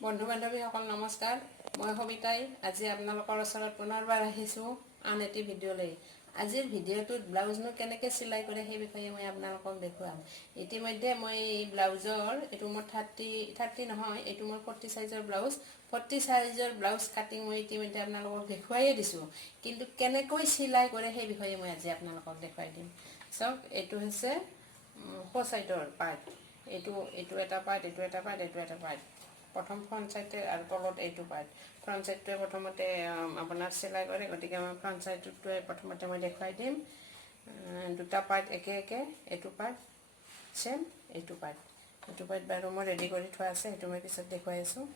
বন্ধু বান্ধৱীসকল নমস্কাৰ। মই সবিতাই আজি আপোনালোকৰ ওচৰত পুনৰবাৰ আহিছোঁ আন এটি ভিডিঅ'লৈ। আজিৰ ভিডিঅ'টোত ব্লাউজনো কেনেকৈ চিলাই কৰে সেই বিষয়ে মই আপোনালোকক দেখুৱাম। ইতিমধ্যে মই এই ব্লাউজৰ এইটো মোৰ 30 নহয়, এইটো মোৰ 40 সাইজৰ ব্লাউজ। 40 সাইজৰ ব্লাউজ কাটিং মই ইতিমধ্যে আপোনালোকক দেখুৱাইয়ে দিছোঁ, কিন্তু কেনেকৈ চিলাই কৰে সেই বিষয়ে মই আজি আপোনালোকক দেখুৱাই দিম। চাওক, এইটো হৈছে ফ'ৰ সাইডৰ পাৰ্ট। এইটো এটা পাৰ্ট, এইটো এটা পাৰ্ট, এইটো এটা পাৰ্ট। প্ৰথম ফ্ৰণ্ট সাইডে আৰু তলত এইটো পাৰ্ট। ফ্ৰণ্ট সাইডটোৱে প্ৰথমতে আপোনাৰ চিলাই কৰে, গতিকে মই ফ্ৰণ্ট সাইডটোৱে প্ৰথমতে মই দেখুৱাই দিম। দুটা পাৰ্ট একে একে, এইটো পাৰ্ট চেম, এইটো পাৰ্ট বাৰু মই ৰেডি কৰি থোৱা আছে, সেইটো মই পিছত দেখুৱাই আছোঁ।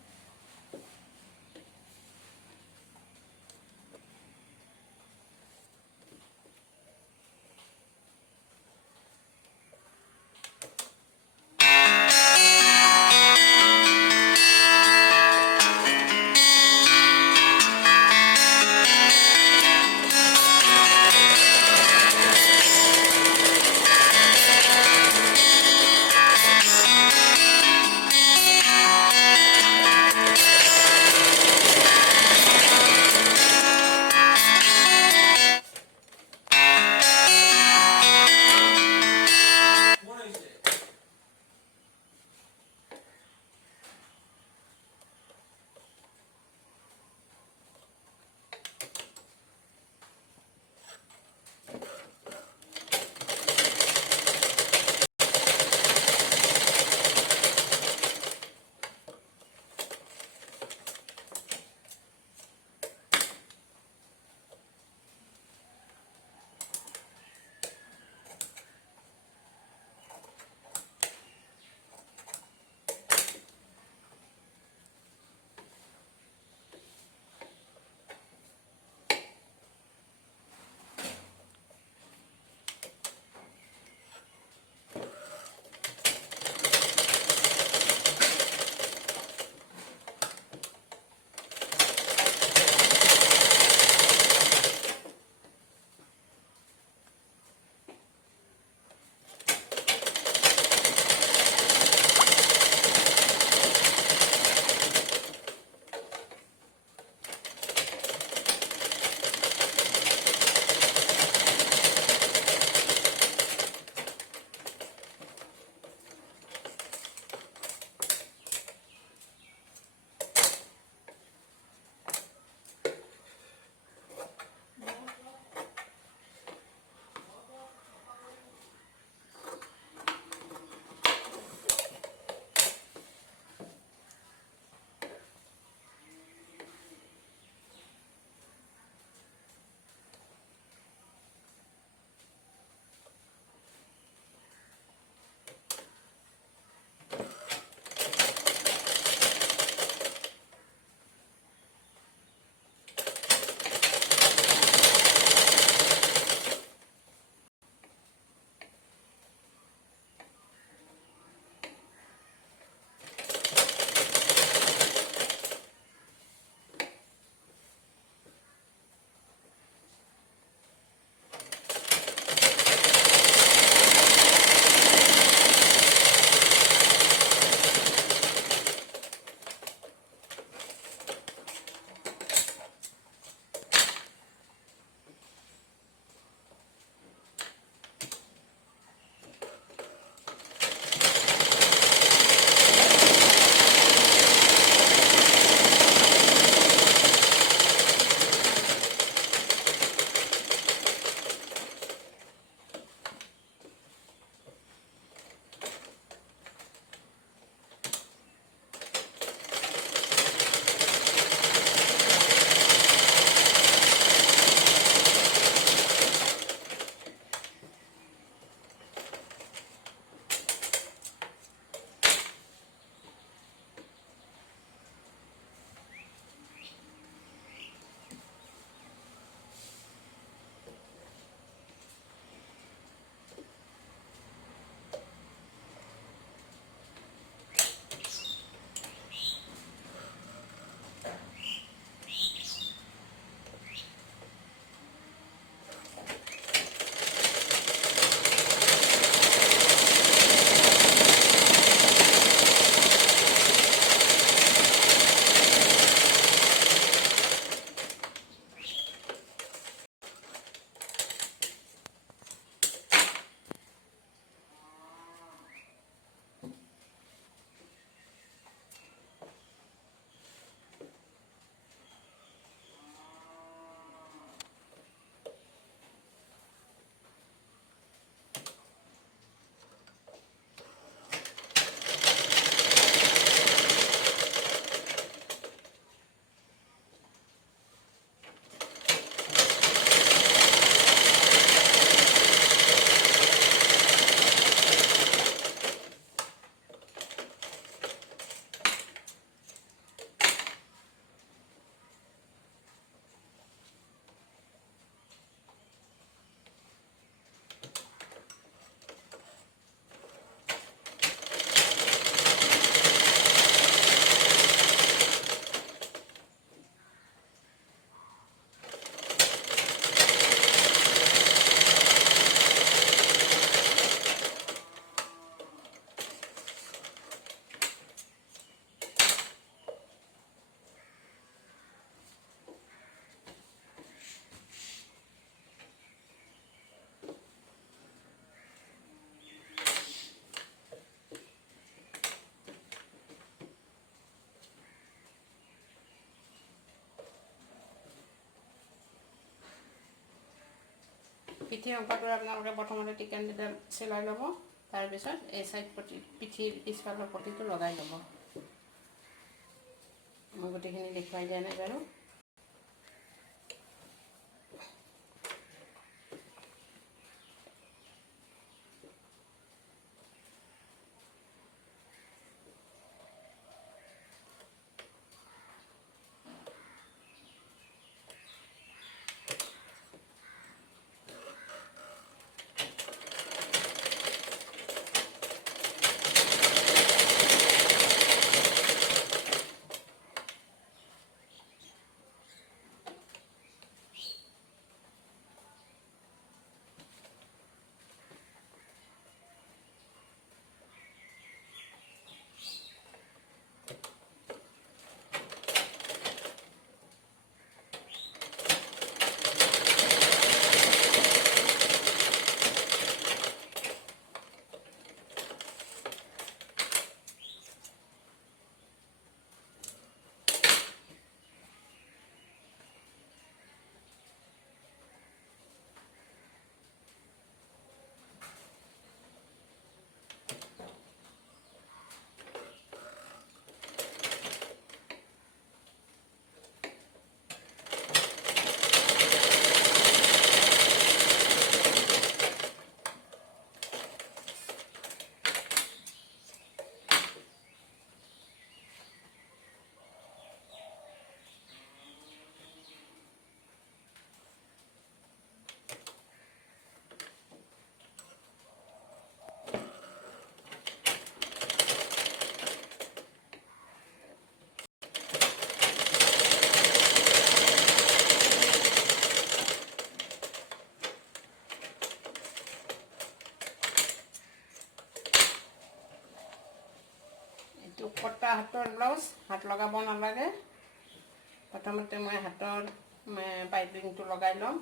পিঠি অংশটো আপোনালোকে প্ৰথমতে টিকেন দিডাল চিলাই ল'ব, তাৰপিছত এই চাইড পটি পিঠিৰ পিছফালৰ পটিটো লগাই ল'ব। মই গোটেইখিনি দেখুৱাই দিয়া নাই বাৰু। কটা হাতৰ ব্লাউজ, হাত লগাব নালাগে। প্ৰথমতে মই হাতৰ পাইপিংটো লগাই ল'ম।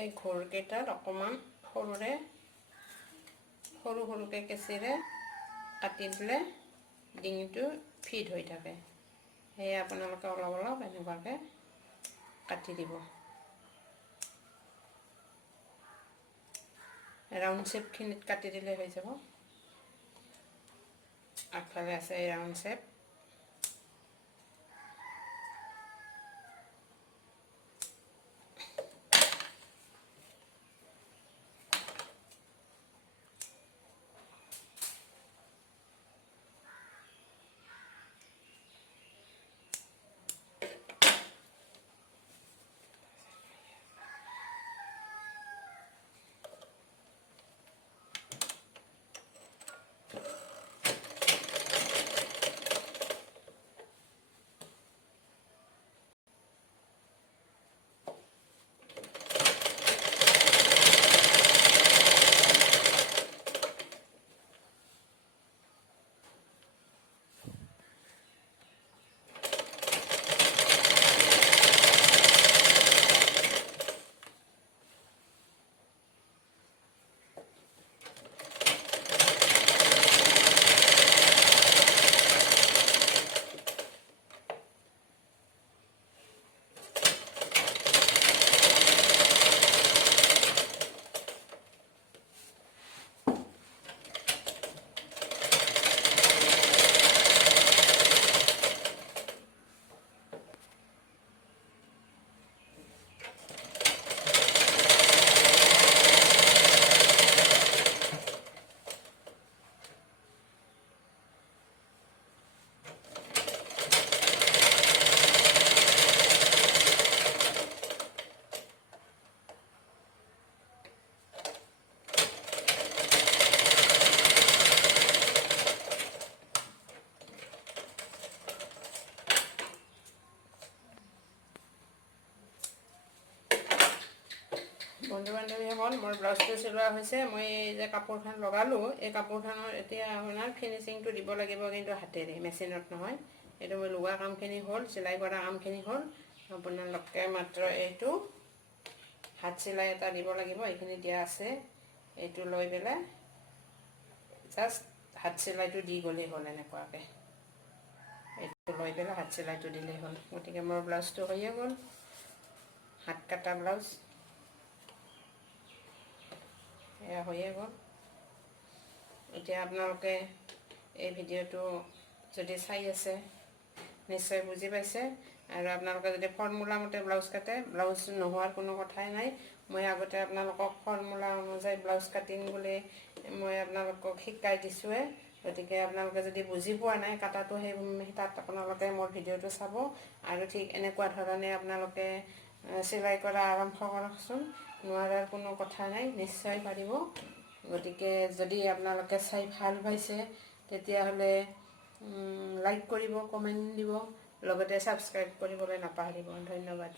এই ঘৰকেইটাত অকণমান সৰুকৈ কেঁচিৰে কাটি দিলে ডিঙিটো ফিট হৈ থাকে। সেয়ে আপোনালোকে অলপ অলপ এনেকুৱাকৈ কাটি দিব। ৰাউণ্ড শ্বেপখিনিত কাটি দিলে হৈ যাব। আগফালে আছে এই ৰাউণ্ড শ্বেপ। বন্ধু বান্ধৱীসকল, মোৰ ব্লাউজটো চিলোৱা হৈছে। মই এই যে কাপোৰখন লগালোঁ, এই কাপোৰখনৰ এতিয়া আপোনাৰ ফিনিচিংটো দিব লাগিব, কিন্তু হাতেৰে, মেচিনত নহয়। এইটো মই লগোৱা কামখিনি হ'ল, চিলাই কৰা কামখিনি হ'ল। আপোনালোকে মাত্ৰ এইটো হাত চিলাই এটা দিব লাগিব। এইখিনি দিয়া আছে। এইটো লৈ পেলাই জাষ্ট হাত চিলাইটো দি গ'লেই হ'ল। এনেকুৱাকৈ এইটো লৈ পেলাই হাত চিলাইটো দিলেই হ'ল। গতিকে মোৰ ব্লাউজটো হৈয়ে গ'ল, হাত কটা ব্লাউজ। এয়া হৈয়ে গ'ল। এতিয়া আপোনালোকে এই ভিডিঅ'টো যদি চাই আছে, নিশ্চয় বুজি পাইছে। আৰু আপোনালোকে যদি ফৰ্মুলা মতে ব্লাউজ কাটে, ব্লাউজ নোহোৱাৰ কোনো কথাই নাই। মই আগতে আপোনালোকক ফৰ্মুলা অনুযায়ী ব্লাউজ কাটিং বুলি মই আপোনালোকক শিকাই দিছোঁৱে। গতিকে আপোনালোকে যদি বুজি পোৱা নাই কাটাটো, তাত আপোনালোকে মোৰ ভিডিঅ'টো চাব। আৰু ঠিক এনেকুৱা ধৰণে আপোনালোকে চিলাই কৰা আৰম্ভ কৰকচোন। নোৱাৰাৰ কোনো কথা নাই, নিশ্চয় পাৰিব। গতিকে যদি আপোনালোকে চাই ভাল পাইছে, তেতিয়াহ'লে লাইক কৰিব, কমেণ্ট দিব, লগতে ছাবস্ক্ৰাইব কৰিবলৈ নাপাহৰিব। ধন্যবাদ।